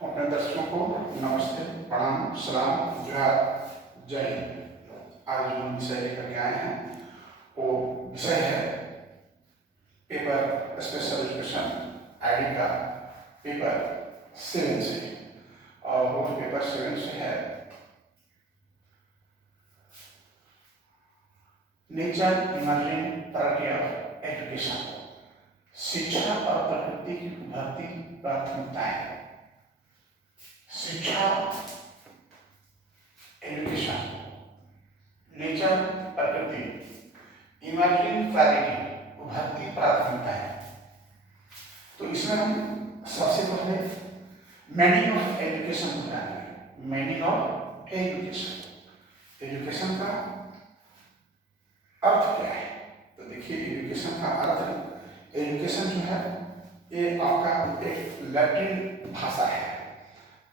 अपने दर्शकों को नमस्ते, प्रणाम, सलाम, जोहार, जय हिंद। आज जो हम विषय लेकर के आए हैं वो विषय है पेपर स्पेशल एजुकेशन आईडी का पेपर 7 से। और वो पेपर 7 से है nature emerging priority of education, शिक्षा और प्रकृति की उभरती प्राथमिकताएं। शिक्षा, एजुकेशन, नेचर, प्रकृति, इमर्जिंग प्रायोरिटी, उभरती प्राथमिकताएं। तो इसमें हम सबसे पहले मीनिंग ऑफ एजुकेशन को जानेंगे। मीनिंग ऑफ एजुकेशन, एजुकेशन का अर्थ क्या है? तो देखिए, एजुकेशन का अर्थ, एजुकेशन जो है ये आपका एक लैटिन भाषा है।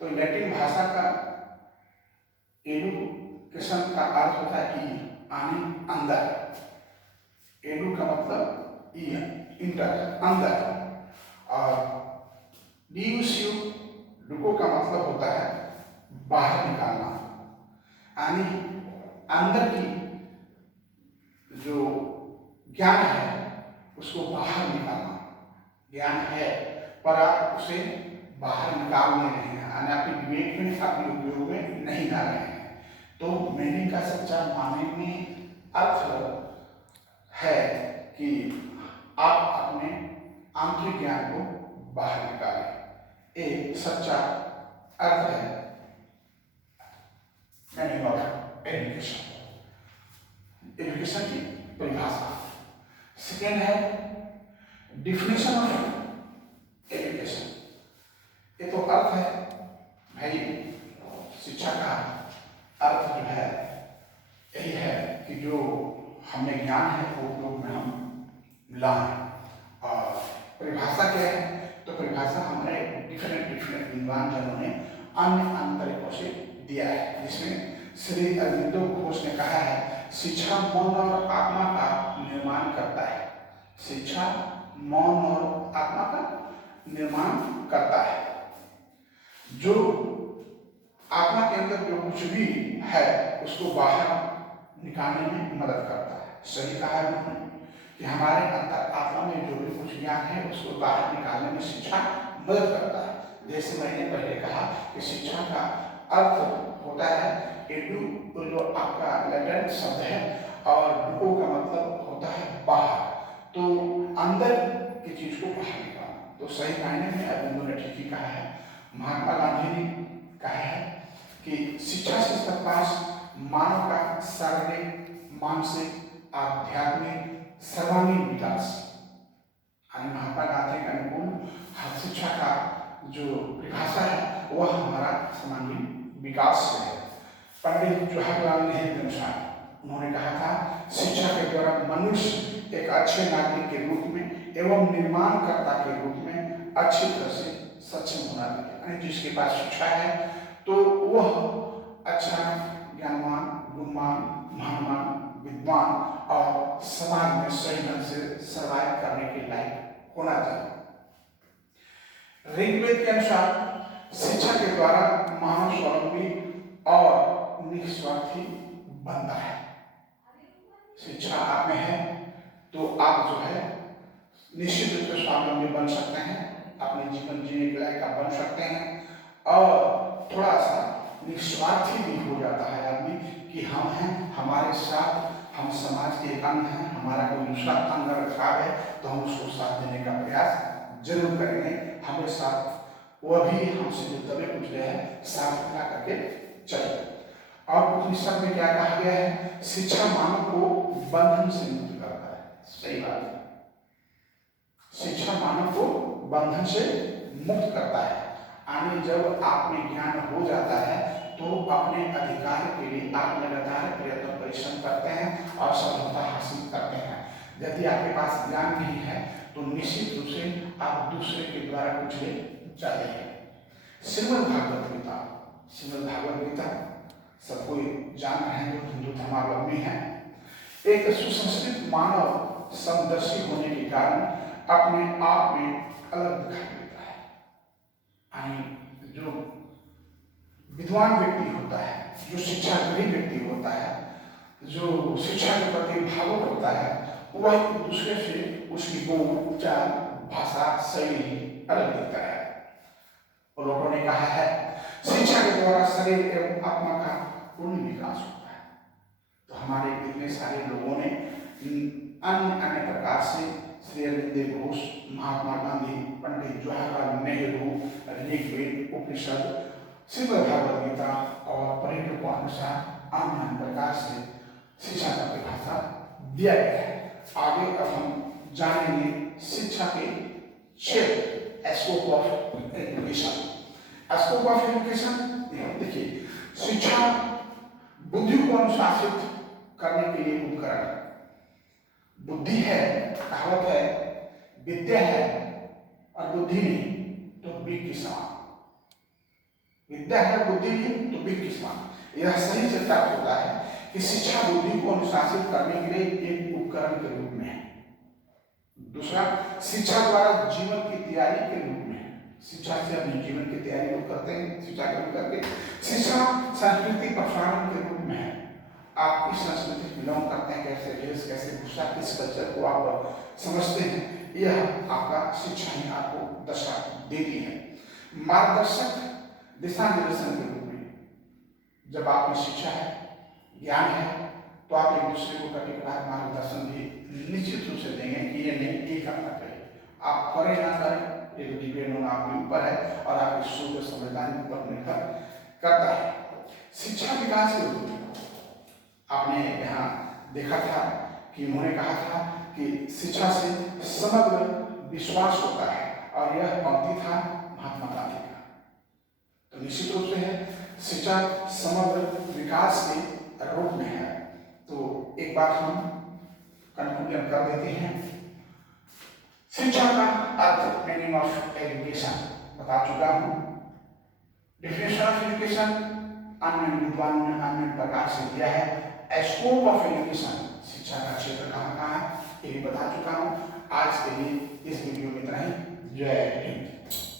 तो लैटिन भाषा का एडुकेशन का अर्थ होता है आने, अंदर। एडु का मतलब इंटर, अंदर। और डीयूसीयू, डुको का मतलब होता है बाहर निकालना, यानी अंदर की जो ज्ञान है उसको बाहर निकालना। ज्ञान है पर आप उसे बाहर निकाल नहीं रहे हैं, यानी आपके विवेक में, अपने उपयोग में नहीं ला रहे हैं। तो मीनिंग का सच्चा माने में अर्थ है कि आप अपने आंतरिक ज्ञान को बाहर निकालें। एक सच्चा अर्थ है मीनिंग ऑफ एजुकेशन, एजुकेशन की परिभाषा। सेकेंड है डिफिनेशन ऑफ एजुकेशन। ये तो अर्थ है भाई, शिक्षा का अर्थ जो है यही है कि जो हमें ज्ञान है वो उपयोग में हम लाएं। और परिभाषा क्या है? तो परिभाषा हमारे डिफरेंट विद्वान जनों ने अन्य तरीकों से दिया है, जिसमें श्री अरविंदो घोष ने कहा है शिक्षा मन और आत्मा का निर्माण करता है। शिक्षा मन और आत्मा का निर्माण करता है। जो आत्मा के अंदर जो कुछ भी है उसको बाहर निकालने में मदद करता है। सही कहा है उन्होंने कि हमारे अंदर आत्मा में जो भी कुछ ज्ञान है उसको बाहर निकालने में शिक्षा मदद करता है। जैसे मैंने पहले कहा कि शिक्षा का अर्थ होता है एडु, जो आपका लैटिन शब्द है, और डुको का मतलब होता है बाहर। तो अंदर की चीज को बाहर निकालना। तो सही मायने में अरविंदो ने ठीक ही कहा है। महात्मा गांधी ने कहा है कि शिक्षा से प्रकाश मानव का शारीरिक, मानसिक, आध्यात्मिक सर्वांगीण विकास। महात्मा गांधी के अनुकूल शिक्षा का जो परिभाषा है वह हमारा सर्वांगीण विकास है। पंडित जवाहरलाल नेहरू के अनुसार उन्होंने कहा था शिक्षा के द्वारा मनुष्य एक अच्छे नागरिक के रूप में एवं निर्माणकर्ता के रूप में अच्छी तरह से सक्षम होना चाहिए। जिसके पास शिक्षा है तो वह अच्छा, ज्ञानवान, गुणवान, महानवान, विद्वान और समाज में सही ढंग से सर्वाइव करने के लायक होना चाहिए। ऋग्वेद के अनुसार शिक्षा के द्वारा मानव स्वावलंबी और निस्वार्थी बनता है। शिक्षा आप में है तो आप जो है निश्चित रूप से स्वावलंबी बन सकते हैं, अपने जीवन जीने के लायक आप बन सकते हैं, और थोड़ा सा निस्वार्थी भी हो जाता है आदमी कि हम हैं, हमारे साथ हम समाज के एक अंग हैं, हमारा कोई दूसरा अंग खराब है तो हम उसको साथ देने का प्रयास जरूर करेंगे। हमें साथ वह भी हमसे जो दबे कुछ गए हैं साथ मिला करके चले। और उपनिषद में क्या कहा गया है? शिक्षा मानव को बंधन से मुक्त करता है। सही बात है, शिक्षा मानव को बंधन से मुक्त करता है। यानी जब आप में ज्ञान हो जाता है तो अपने अधिकार के लिए आप लगातार प्रयत्न परिश्रम करते हैं और सफलता हासिल करते हैं। यदि आपके पास ज्ञान नहीं है तो निश्चित रूप से आप दूसरे के द्वारा कुछ ले जाते हैं। श्रीमद् भागवत गीता, श्रीमद् भागवत गीता सब कोई जान रहे हैं जो हिंदू धर्मावलंबी हैं। एक सुसंस्कृत मानव समदर्शी होने के कारण अपने आप में अलग दिखाई देता है। जो विद्वान व्यक्ति होता है, जो शिक्षाग्रही व्यक्ति होता है, जो शिक्षा के प्रति भावुक होता है, वह एक दूसरे से उसकी बोल चाल भाषा शैली अलग दिखता है। लोगों ने कहा है शिक्षा के द्वारा शरीर एवं आत्मा का पूर्ण विकास होता है। तो हमारे इतने सारे लोगों ने अन्य अन्य प्रकार से श्री अरविंद घोष, महात्मा गांधी, पंडित जवाहरलाल नेहरू, ऋग्वेद, उपनिषद, श्रीमद् भागवत गीता और पर्यटकों अनुसार अन्य प्रकार से शिक्षा का परिभाषा दिया गया है। आगे अब हम जानेंगे शिक्षा के क्षेत्र, scope of education. Scope of education देखिए, शिक्षा बुद्धि को अनुशासित करने के लिए उपकरण। बुद्धि है, कहावत है, विद्या है और बुद्धि नहीं तो बिग के समान। विद्या है, बुद्धि नहीं तो बिग के समान। यह सही से प्राप्त होता है कि शिक्षा बुद्धि को अनुशासित करने के लिए एक उपकरण के रूप में है। दूसरा, शिक्षा द्वारा जीवन की तैयारी के रूप में है। शिक्षा से अपने जीवन की तैयारी लोग करते हैं, शिक्षा करके। शिक्षा संस्कृति प्रसारण के रूप में है। आप किस संस्कृति से बिलोंग करते हैं, कैसे भेष, कैसे भूषा, किस कल्चर को आप समझते हैं, यह आपका शिक्षा ही आपको दशा देती है। मार्गदर्शक दिशा निर्देशन के रूप में जब आप में शिक्षा है, ज्ञान है, तो आप एक दूसरे को पर्टिकुलर मार्गदर्शन भी निश्चित रूप से देंगे कि ये नहीं, ये करना चाहिए, आप करें ना करें, ये डिपेंड होना आपके ऊपर है और आपकी सोच और समझदारी के ऊपर निर्भर करता है। शिक्षा विकास के रूप में आपने यहाँ देखा था कि उन्होंने कहा था कि शिक्षा से समग्र विश्वास होता है, और यह पंक्ति था महात्मा गांधी का। तो निश्चित रूप से है शिक्षा समग्र विकास के रूप में है। तो एक बार हम कंक्लूजन कर देते हैं। शिक्षा का अर्थ, मीनिंग ऑफ एजुकेशन बता चुका हूं। डेफिनेशन ऑफ एजुकेशन अन्य विद्वानों ने अन्य प्रकार से दिया है। स्कोप ऑफ एजुकेशन, शिक्षा का क्षेत्र कहाँ कहाँ है, ये बता चुका हूं। आज के लिए इस वीडियो में इतना ही। जय हिंद।